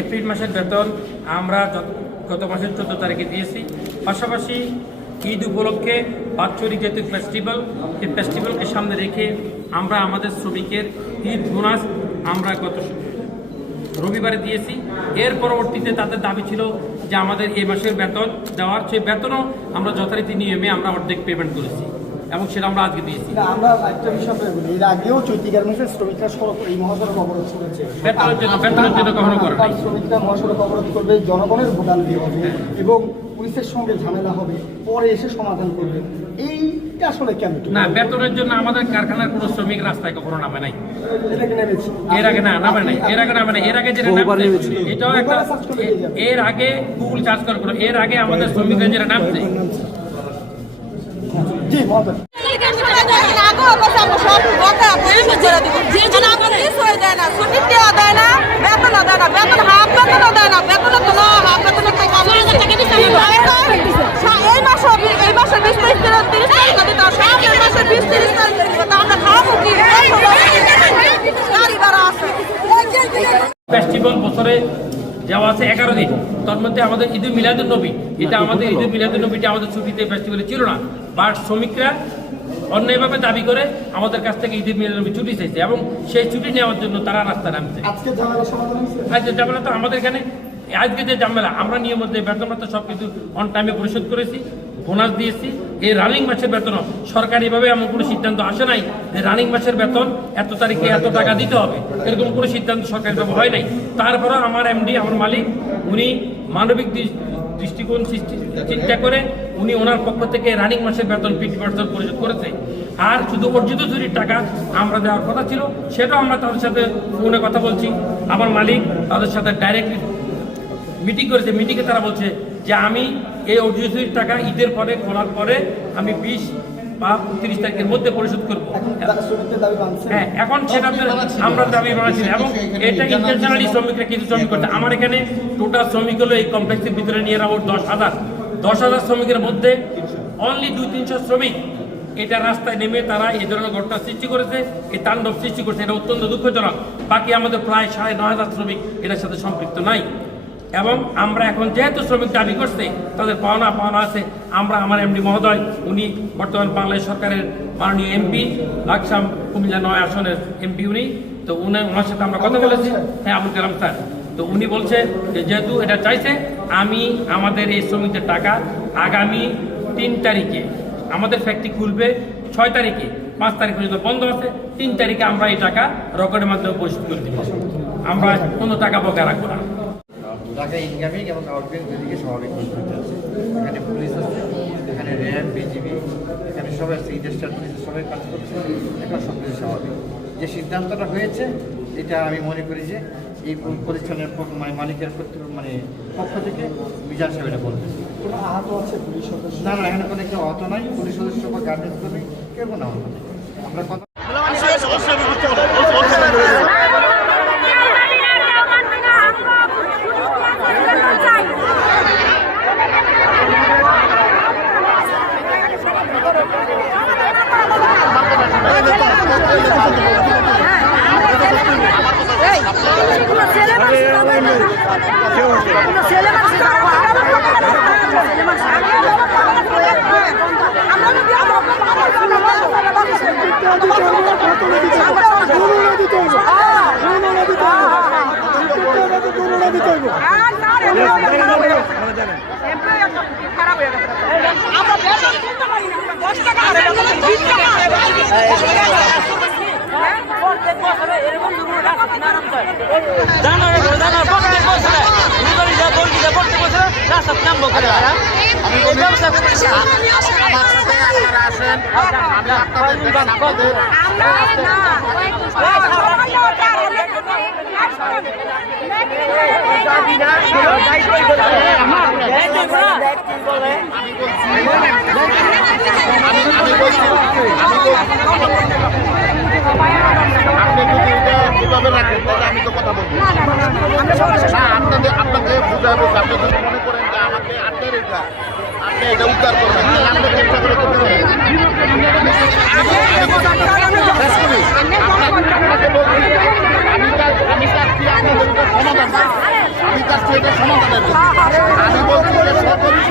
April মাসের বেতন আমরা গত মাসের 14 তারিখে দিয়েছি। পাশাপাশি ঈদ উপলক্ষে বাৎসরিক যেহেতু ফেস্টিভ্যাল, এই ফেস্টিভ্যালকে সামনে রেখে আমরা আমাদের শ্রমিকের ঈদ বোনাস আমরা গত রবিবারে দিয়েছি। এর পরবর্তীতে তাদের দাবি ছিল যে আমাদের এই মাসের বেতন দেওয়ার, সেই বেতনও আমরা যথারীতি নিয়মে আমরা অর্ধেক পেমেন্ট করেছি এবং সেটা আমরা আজকে দিয়েছি। আমরা একটা বিষয় বলি, এর আগেও চৈতি গার্মেন্টসের শ্রমিকরা এই মহাসড়ক অবরোধ করেছে, বেতনের জন্য কখনো করে নাই। শ্রমিকরা মহাসড়ক অবরোধ করবে, জনগণের ভোগান্তি হবে এবং পুলিশের সঙ্গে ঝামেলা হবে, পরে এসে সমাধান করবে। এইটা আসলে কেন না, বেতনের জন্য আমাদের কারখানার কোনো শ্রমিক রাস্তায় কখনো নামে নাই। এটাকে নেমেছি এর আগে নামে নাই। এর আগে যেটা নামছে এটাও একটা, এর আগে গুগল সার্চ করে এর আগে আমাদের শ্রমিকরা যেটা নামছে। জি মহোদয়, ফেস্টিভ্যাল বছরে যাওয়া আছে 11 দিন, তার মধ্যে আমাদের ঈদুল মিলাদুন নবী, এটা আমাদের ঈদুল মিলাদুন নবীটা আমাদের ছুটিতে ফেস্টিভ্যালে ছিল না, বা শ্রমিকরা অন্যায়ভাবে দাবি করে আমাদের কাছ থেকে ঈদুল মিলাদুন নবী ছুটি চাইছে এবং সেই ছুটি নেওয়ার জন্য তারা রাস্তায় নামছে। আজকে ঝামেলা সমাধান হয়েছে। আজকে ঝামেলা তো আমাদের এখানে, আজকে যে ঝামেলা আমরা নিয়ম মধ্যে বেতন তো সব কিছু অন টাইমে পরিশোধ করেছি, বোনাস দিয়েছি। এই রানিং মাসের বেতন সরকারিভাবে এমন কোনো সিদ্ধান্ত আসে নাই যে রানিং মাসের বেতন এত তারিখে এত টাকা দিতে হবে, এরকম কোনো সিদ্ধান্ত সরকারিভাবে হয় নাই। তারপরে আমার এমডি, আমার মালিক, উনি মানবিক দৃষ্টিকোণ চিন্তা করে উনি ওনার পক্ষ থেকে রানিং মাসের বেতন 50% পরিশোধ করেছে। আর শুধু অর্জিত চুরির টাকা আমরা দেওয়ার কথা ছিল, সেটাও আমরা তাদের সাথে ফোনে কথা বলছি। আমার মালিক তাদের সাথে ডাইরেক্টলি মিটিং করেছে, মিটিংয়ে তারা বলছে যে আমি এই অর্জিত চুরির টাকা ঈদের পরে খোলার পরে আমি 20 বা 30 তারিখের মধ্যে পরিশোধ করবো। হ্যাঁ, এখন সেটা আমরা দাবি বানাচ্ছি এবং এটা ইন্টারন্যাশনালি শ্রমিকরা কিছু শ্রমিক করছে। আমার এখানে টোটাল শ্রমিক হলো এই কমপ্লেক্সের ভিতরে নিয়ে ওর 10,000 শ্রমিকের মধ্যে অনলি 200-300 শ্রমিক এটা রাস্তায় নেমে তারা এই ধরনের ঘটনা সৃষ্টি করেছে, এই তাণ্ডব সৃষ্টি করেছে। এটা অত্যন্ত দুঃখজনক। বাকি আমাদের প্রায় 9,500 শ্রমিক এটার সাথে সম্পৃক্ত নাই। এবং আমরা এখন যেহেতু শ্রমিক দাবি করছে তাদের পাওনা আছে, আমরা আমার এমডি মহোদয়, উনি বর্তমান বাংলাদেশ সরকারের মাননীয় এমপি, লাকসাম কুমিল্লা 9 আসনের এমপি উনি, তো ওনার সাথে আমরা কথা বলেছি। হ্যাঁ, আবুল কালাম স্যার, তো উনি বলছে যে যেহেতু এটা চাইছে, আমি আমাদের এই শ্রমিকদের টাকা আগামী 3 তারিখে আমাদের ফ্যাক্টরি খুলবে, 6 তারিখে, 5 তারিখ পর্যন্ত বন্ধ আছে, 3 তারিখে আমরা এই টাকা রকেটের মাধ্যমে পরিশোধ করে দিব। আমরা কোনো টাকা বকেয়া রাখবো না। ঢাকা ইনকামিং এবং আউটগোয়িং দুদিকে স্বাভাবিক আছে। এখানে পুলিশ আছে, এখানে র্যাব, বিজিবি, এখানে সবাই আছে, ইন্ডাস্ট্রিয়াল পুলিশের সবাই কাজ করছে, এখন সব কিছু স্বাভাবিক। যে সিদ্ধান্তটা হয়েছে এটা আমি মনে করি যে এই প্রতিষ্ঠানের মালিকের পক্ষ থেকে মিজান সাহেব এটা বলবে। কোনো আহত আছে পুলিশ সদস্য? না, এখানে কোনো কেউ আহত নাই, পুলিশ সদস্য বা গার্মেন্টস কর্মী কেউ কোনো আহত নেই। আমরা কথা আমি তো কথা বলবো না, আপনাকে বুঝাবো। আপনি যদি মনে করেন যে আমাকে আপনি এটা উদ্ধার করবেন, আপনি চেষ্টা করে করতে হবে। আমি চাচ্ছি আপনাদের সমাধান এটা সমাধানের জন্য। আমি বলছি যে সর্বোচ্চ